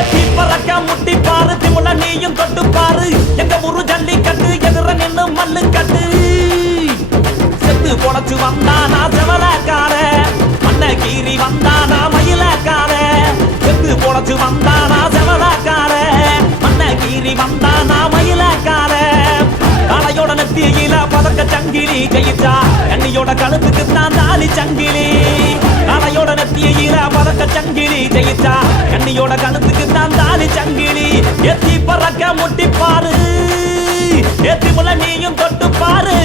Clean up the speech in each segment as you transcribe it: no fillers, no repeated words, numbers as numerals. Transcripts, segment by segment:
எத்தி பறக்க முட்டி பாரு திமுல நீயும் தொட்டு பாரு எங்க ஊரு ஜல்லிக்கட்டு எதிர நின்னு மல்லு கட்டு செத்து பொழைச்சு வந்தானா செவலக்கார மண்ண கீறி வந்தானா மயிலக்கார செத்து பொழைச்சு வந்தானா செவலக்கார மண்ண கீறி வந்தானா மயிலக்கார காளையோட நெத்தியில பதக்க சங்கிலி கையிட்டா கண்ணியோட கழுத்துக்கு தான் தாலி சங்கிலி காளையோட நெத்தியில பதக்க சங்கிலி ஜெயிச்சா கண்ணியோட கழுத்துக்கு தான் தாலி சங்கிலி எத்தி பறக்க முட்டி பாரு எத்தி முல நீயும் தொட்டு பாரு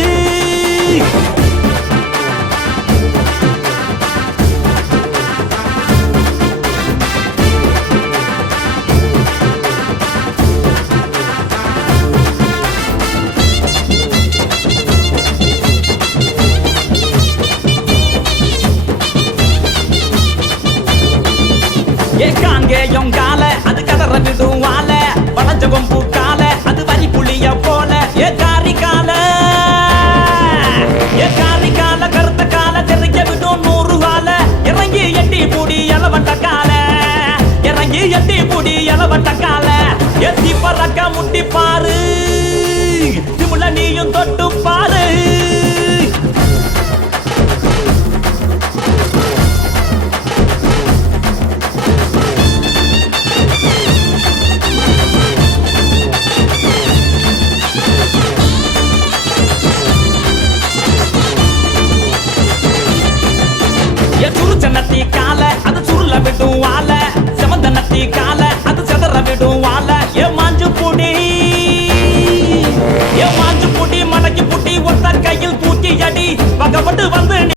ஏகாங்கேயம் கால அது கதற விடும் வாழ வளஞ்சவம் பூக்கால அது வரி புளிய போல ஏகாரி கால கருத்த கால தெரிக்க விடும் 100 வாழ இறங்கி எட்டி பூடி எலவட்ட கால இறங்கி எட்டி பூடி எலவட்ட கால எத்தி பறக்க முட்டி பாரு திமுல நீயும் தொட்டு பாரு சுருச்சனத்தி கால அது சுருள விடும் வாழ செமந்தனத்தி கால அது செதற விடும் வாழ ஏ மாஞ்சு புடி மடக்கி புட்டி ஒத்த கையில் தூக்கி அடி பகப்பட்டு வந்து